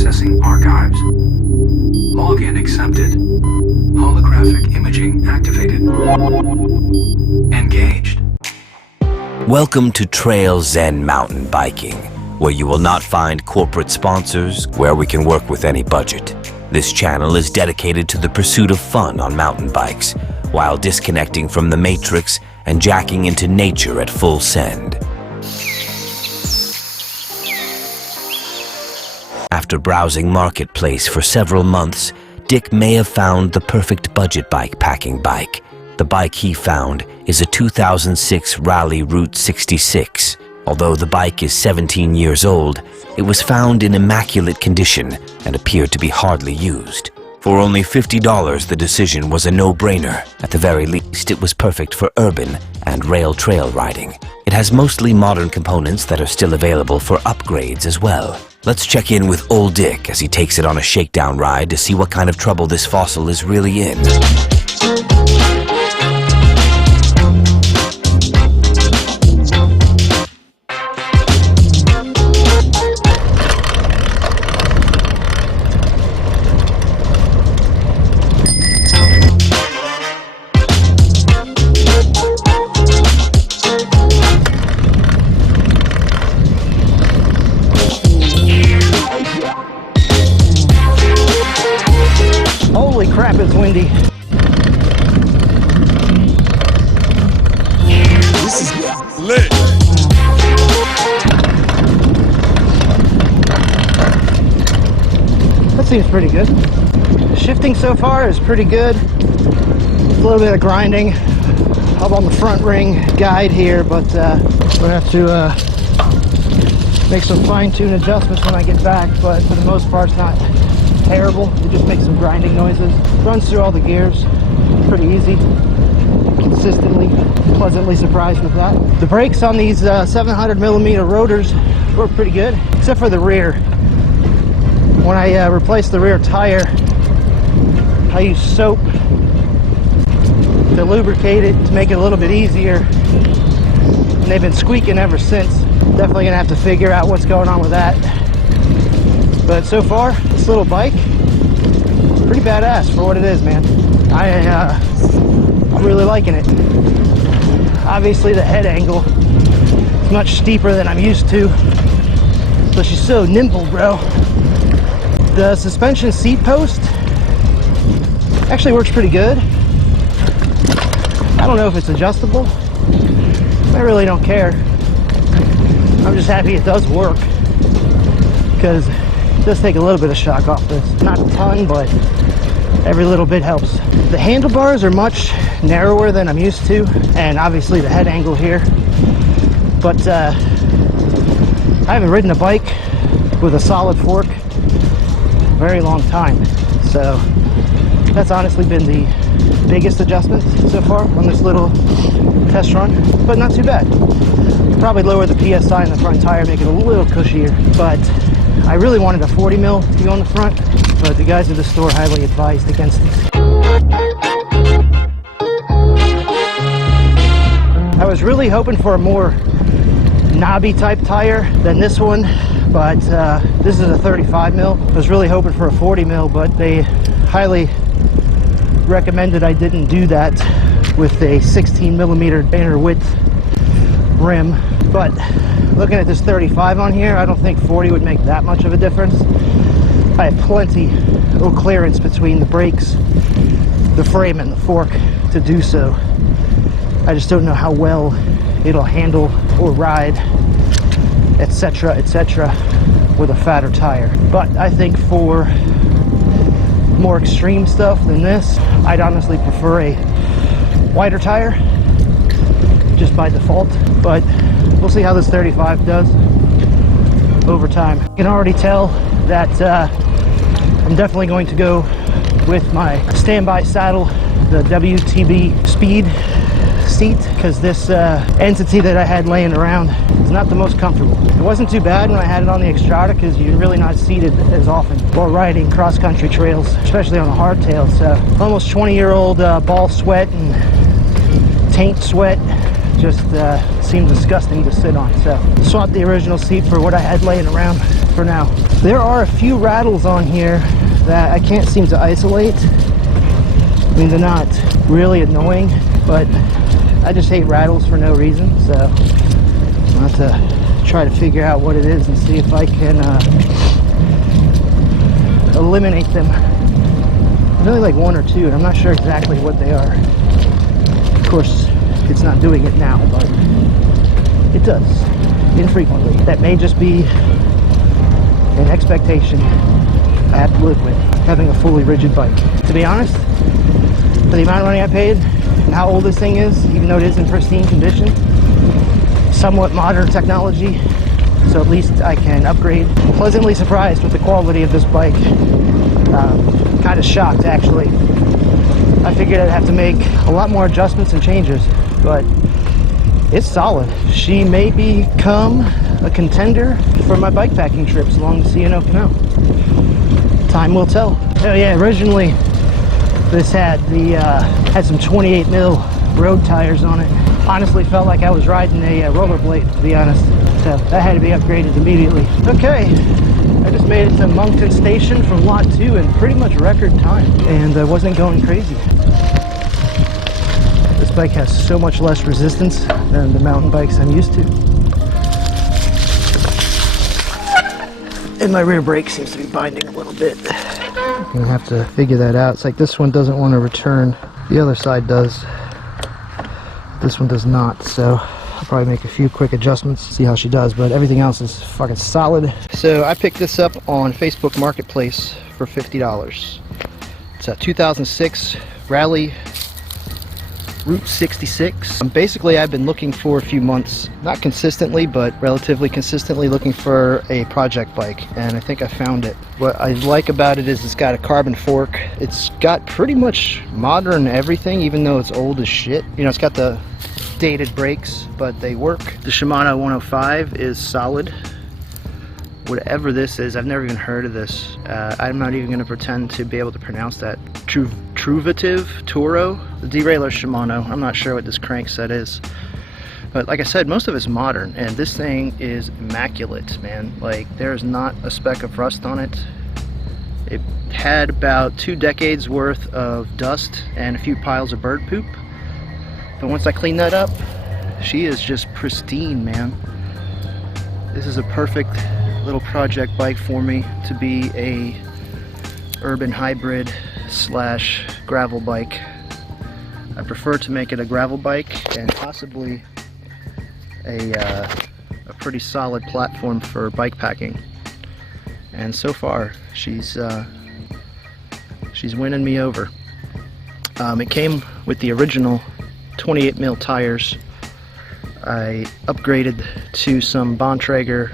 Accessing archives. Login accepted. Holographic imaging activated. Engaged. Welcome to Trail Zen mountain biking, where you will not find corporate sponsors, where we can work with any budget. This channel is dedicated to the pursuit of fun on mountain bikes, while disconnecting from the matrix and jacking into nature at full send. After browsing Marketplace for several months, Dick may have found the perfect budget bikepacking bike. The bike he found is a 2006 Raleigh Route 66. Although the bike is 17 years old, it was found in immaculate condition and appeared to be hardly used. For only $50, the decision was a no-brainer. At the very least, it was perfect for urban and rail trail riding. It has mostly modern components that are still available for upgrades as well. Let's check in with Old Dick as he takes it on a shakedown ride to see what kind of trouble this fossil is really in. Holy crap, it's windy. This is lit. That seems pretty good. Shifting so far is pretty good. A little bit of grinding up on the front ring guide here, but we're gonna have to make some fine-tune adjustments when I get back, but for the most part it's not terrible. It just makes some grinding noises. Runs through all the gears. Pretty easy. Consistently, pleasantly surprised with that. The brakes on these 700mm rotors work pretty good, except for the rear. When I replaced the rear tire, I used soap to lubricate it to make it a little bit easier. And they've been squeaking ever since. Definitely gonna have to figure out what's going on with that. But so far, this little bike, pretty badass for what it is, man. I'm really liking it. Obviously the head angle is much steeper than I'm used to, so she's so nimble, bro. The suspension seat post actually works pretty good. I don't know if it's adjustable. I really don't care. I'm just happy it does work, because it does take a little bit of shock off this. Not a ton, but every little bit helps. The handlebars are much narrower than I'm used to, and obviously the head angle here. But I haven't ridden a bike with a solid fork in a very long time. So that's honestly been the biggest adjustment so far on this little test run, but not too bad. Probably lower the PSI in the front tire, make it a little cushier, but I really wanted a 40mm to go on the front, but the guys at the store highly advised against it. I was really hoping for a more knobby type tire than this one, but this is a 35mm. I was really hoping for a 40mm, but they highly recommended I didn't do that with a 16mm inner width rim. But looking at this 35 on here, I don't think 40 would make that much of a difference. I have plenty of clearance between the brakes, the frame, and the fork to do so. I just don't know how well it'll handle or ride, etc., etc., with a fatter tire. But I think for more extreme stuff than this, I'd honestly prefer a wider tire just by default, but we'll see how this 35 does over time. You can already tell that I'm definitely going to go with my standby saddle, the WTB Speed seat, because this entity that I had laying around is not the most comfortable. It wasn't too bad when I had it on the Extrada, because you're really not seated as often while riding cross-country trails, especially on the hardtail. So almost 20-year-old ball sweat and taint sweat just seemed disgusting to sit on. So swapped the original seat for what I had laying around for now. There are a few rattles on here that I can't seem to isolate. I mean, they're not really annoying, but I just hate rattles for no reason, so I'll have to try to figure out what it is and see if I can eliminate them. There's only like one or two, and I'm not sure exactly what they are. Of course, it's not doing it now, but it does infrequently. That may just be an expectation I have to live with, having a fully rigid bike. To be honest, for the amount of money I paid and how old this thing is, even though it is in pristine condition, somewhat modern technology, so at least I can upgrade. I'm pleasantly surprised with the quality of this bike. Kind of shocked, actually. I figured I'd have to make a lot more adjustments and changes, but it's solid. She may become a contender for my bike packing trips along the C&O Canal. Time will tell. Oh yeah, originally this had some 28 mil road tires on it. Honestly felt like I was riding a rollerblade, to be honest. So that had to be upgraded immediately. Okay, I just made it to Moncton Station from lot 2 in pretty much record time, and I wasn't going crazy. This bike has so much less resistance than the mountain bikes I'm used to. And my rear brake seems to be binding a little bit. I'm gonna have to figure that out. It's like this one doesn't want to return. The other side does. This one does not, so I'll probably make a few quick adjustments, see how she does, but everything else is fucking solid. So I picked this up on Facebook Marketplace for $50. It's a 2006 Raleigh Route 66. Basically, I've been looking for a few months, not consistently, but relatively consistently looking for a project bike, and I think I found it. What I like about it is it's got a carbon fork. It's got pretty much modern everything, even though it's old as shit. You know, it's got the dated brakes, but they work. The Shimano 105 is solid. Whatever this is, I've never even heard of this. I'm not even going to pretend to be able to pronounce that. Truvative Toro, the derailleur Shimano. I'm not sure what this crankset is, but like I said, most of it's modern, and this thing is immaculate, man. Like, there's not a speck of rust on it. It had about 2 decades worth of dust and a few piles of bird poop, but once I clean that up, she is just pristine, man. This is a perfect little project bike for me to be a urban hybrid slash gravel bike. I prefer to make it a gravel bike and possibly a pretty solid platform for bike packing. And so far, she's winning me over. It came with the original 28 mil tires. I upgraded to some Bontrager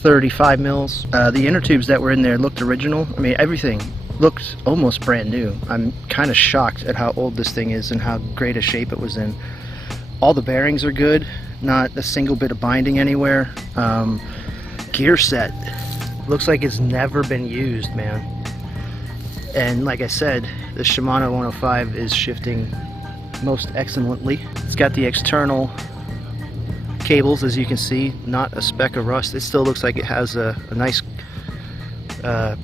35 mils. The inner tubes that were in there looked original. I mean, everything looked almost brand new. I'm kind of shocked at how old this thing is and how great a shape it was in. All the bearings are good, not a single bit of binding anywhere. Gear set looks like it's never been used, man. And like I said, the Shimano 105 is shifting most excellently. It's got the external cables, as you can see, not a speck of rust. It still looks like it has a nice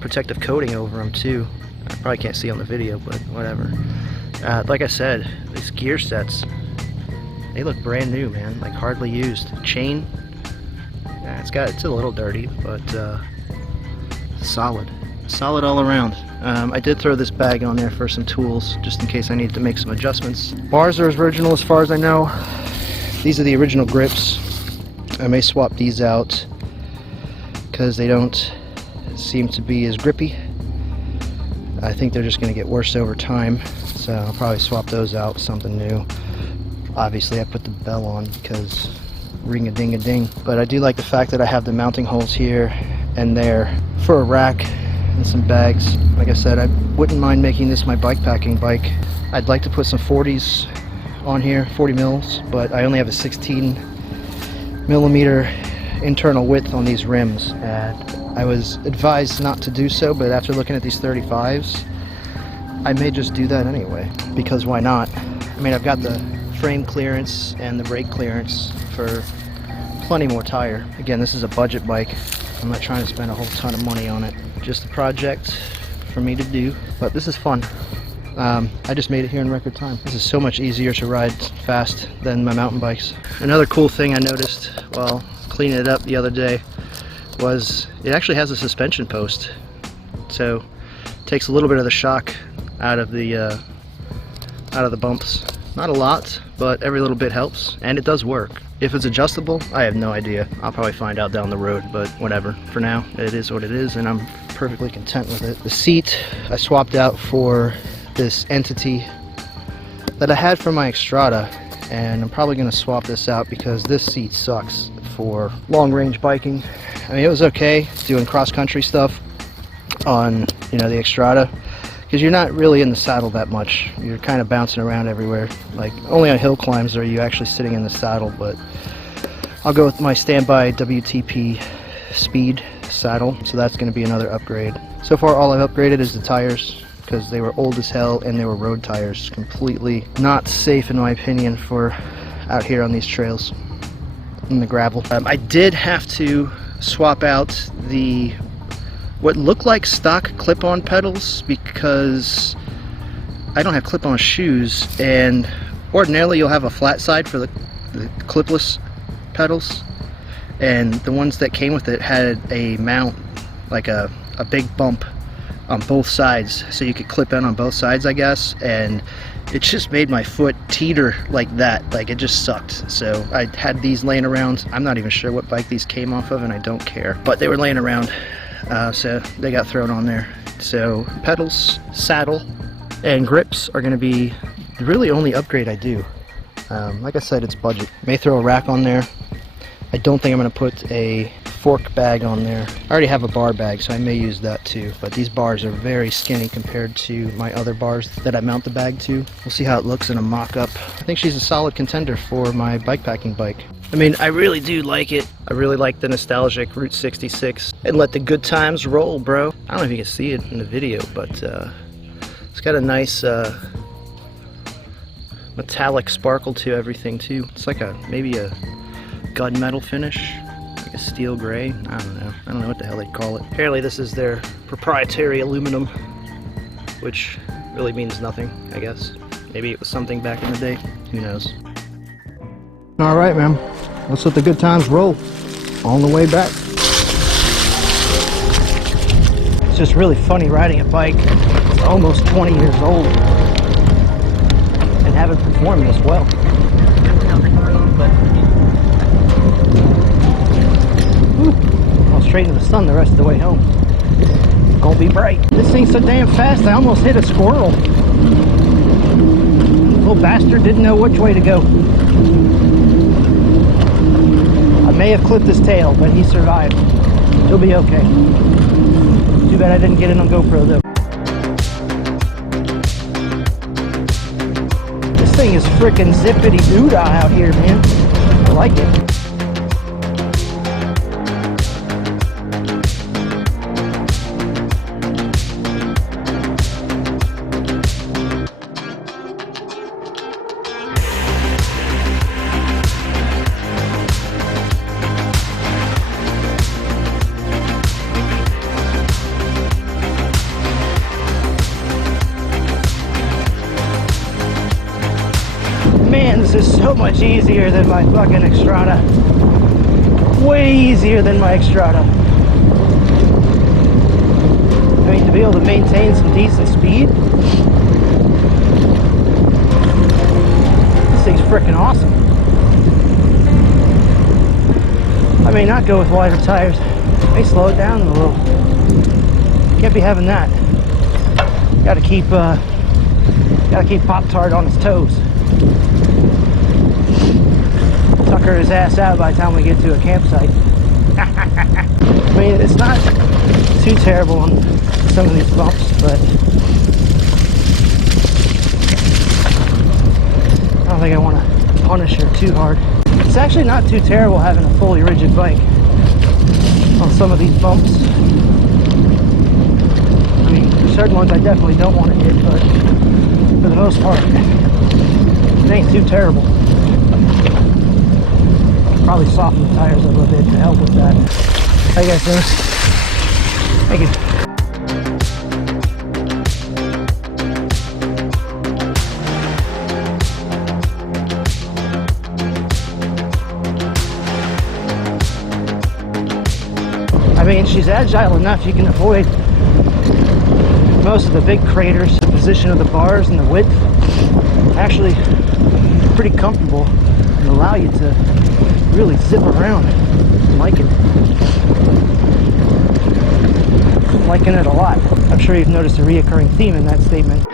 protective coating over them too. I probably can't see on the video, but whatever. Like I said, these gear sets, they look brand new, man, like hardly used. Chain, it's a little dirty, but solid all around. I did throw this bag on there for some tools, just in case I needed to make some adjustments. Bars are as original as far as I know. These are the original grips. I may swap these out because they don't seem to be as grippy. I think they're just going to get worse over time, so I'll probably swap those out with something new. Obviously I put the bell on because ring-a-ding-a-ding, but I do like the fact that I have the mounting holes here and there for a rack and some bags. Like I said, I wouldn't mind making this my bike packing bike. I'd like to put some 40s on here, 40 mils, but I only have a 16 millimeter internal width on these rims, and I was advised not to do so, but after looking at these 35s, I may just do that anyway, because why not? I mean, I've got the frame clearance and the brake clearance for plenty more tire. Again, this is a budget bike. I'm not trying to spend a whole ton of money on it. Just a project for me to do, but this is fun. I just made it here in record time. This is so much easier to ride fast than my mountain bikes. Another cool thing I noticed while cleaning it up the other day was it actually has a suspension post. So it takes a little bit of the shock out of the bumps. Not a lot, but every little bit helps, and it does work. If it's adjustable, I have no idea. I'll probably find out down the road, but whatever. For now, it is what it is, and I'm perfectly content with it. The seat I swapped out for this entity that I had for my Xstrada, and I'm probably going to swap this out because this seat sucks for long range biking. I mean, it was okay doing cross country stuff on, you know, the Xstrada, because you're not really in the saddle that much. You're kind of bouncing around everywhere. Like, only on hill climbs are you actually sitting in the saddle, but I'll go with my standby WTP Speed saddle, so that's going to be another upgrade. So far all I've upgraded is the tires, because they were old as hell and they were road tires. Completely not safe in my opinion for out here on these trails in the gravel. I did have to swap out the what looked like stock clip-on pedals because I don't have clip-on shoes, and ordinarily you'll have a flat side for the clipless pedals, and the ones that came with it had a mount, like a big bump on both sides, so you could clip in on both sides, I guess, and it just made my foot teeter like that. Like, it just sucked. So I had these laying around. I'm not even sure what bike these came off of, and I don't care, but they were laying around, so they got thrown on there. So pedals, saddle, and grips are going to be the really only upgrade I do. Like I said, it's budget. May throw a rack on there. I don't think I'm going to put a fork bag on there. I already have a bar bag, so I may use that too, but these bars are very skinny compared to my other bars that I mount the bag to. We'll see how it looks in a mock-up. I think she's a solid contender for my bikepacking bike. I mean, I really do like it. I really like the nostalgic Route 66, and let the good times roll, bro. I don't know if you can see it in the video, but it's got a nice metallic sparkle to everything too. It's like maybe a gunmetal finish, like a steel gray. I don't know what the hell they'd call it. Apparently this is their proprietary aluminum, which really means nothing, I guess. Maybe it was something back in the day, who knows. All right, man, let's let the good times roll on the way back. It's just really funny riding a bike that's almost 20 years old and haven't performed this well. I'll straight into the sun the rest of the way home. It's gonna be bright. This thing's so damn fast, I almost hit a squirrel. The little bastard didn't know which way to go. I may have clipped his tail, but he survived. He'll be okay. Too bad I didn't get it on GoPro though. This thing is freaking zippity doo-dah out here, man. I like it. Man, this is so much easier than my fucking Xstrada. Way easier than my Xstrada. I mean, to be able to maintain some decent speed, this thing's freaking awesome. I may not go with wider tires. I may slow it down a little. Can't be having that. Gotta keep Pop-Tart on his toes. Tucker his ass out by the time we get to a campsite. I mean, it's not too terrible on some of these bumps, but I don't think I want to punish her too hard. It's actually not too terrible having a fully rigid bike on some of these bumps. I mean, for certain ones I definitely don't want to hit, but for the most part, it ain't too terrible. Probably soften the tires a little bit to help with that. How you guys doing? Thank you. I mean, she's agile enough you can avoid most of the big craters. The position of the bars and the width actually pretty comfortable and allow you to really zip around. I'm liking it. I'm liking it a lot. I'm sure you've noticed a reoccurring theme in that statement.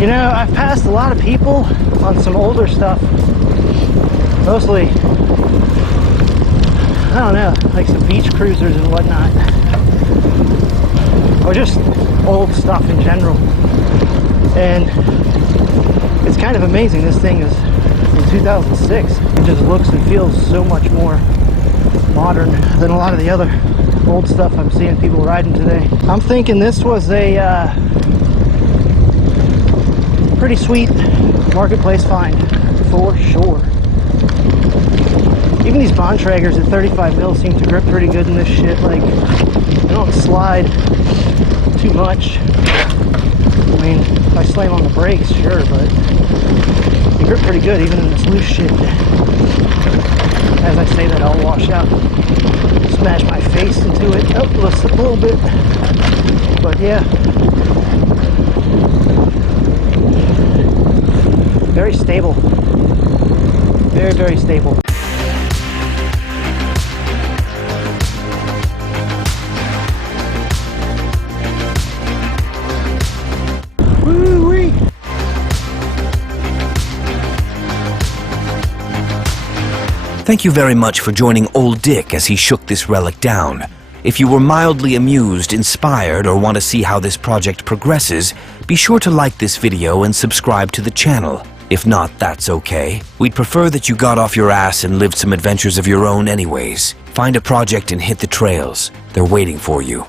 You know, I've passed a lot of people on some older stuff, mostly, I don't know, like some beach cruisers and whatnot, or just old stuff in general, and it's kind of amazing. This thing is from 2006. It just looks and feels so much more modern than a lot of the other old stuff I'm seeing people riding today. I'm thinking this was a pretty sweet marketplace find for sure. Even these Bontraggers at 35 mil seem to grip pretty good in this shit. Like, they don't slide too much. I mean, if I slam on the brakes, sure, but they grip pretty good even in this loose shit. As I say that, I'll wash out, smash my face into it. Oh, let's slip a little bit. But yeah. Very stable. Very, very stable. Woo-wee! Thank you very much for joining Old Dick as he shook this relic down. If you were mildly amused, inspired, or want to see how this project progresses, be sure to like this video and subscribe to the channel. If not, that's okay. We'd prefer that you got off your ass and lived some adventures of your own anyways. Find a project and hit the trails. They're waiting for you.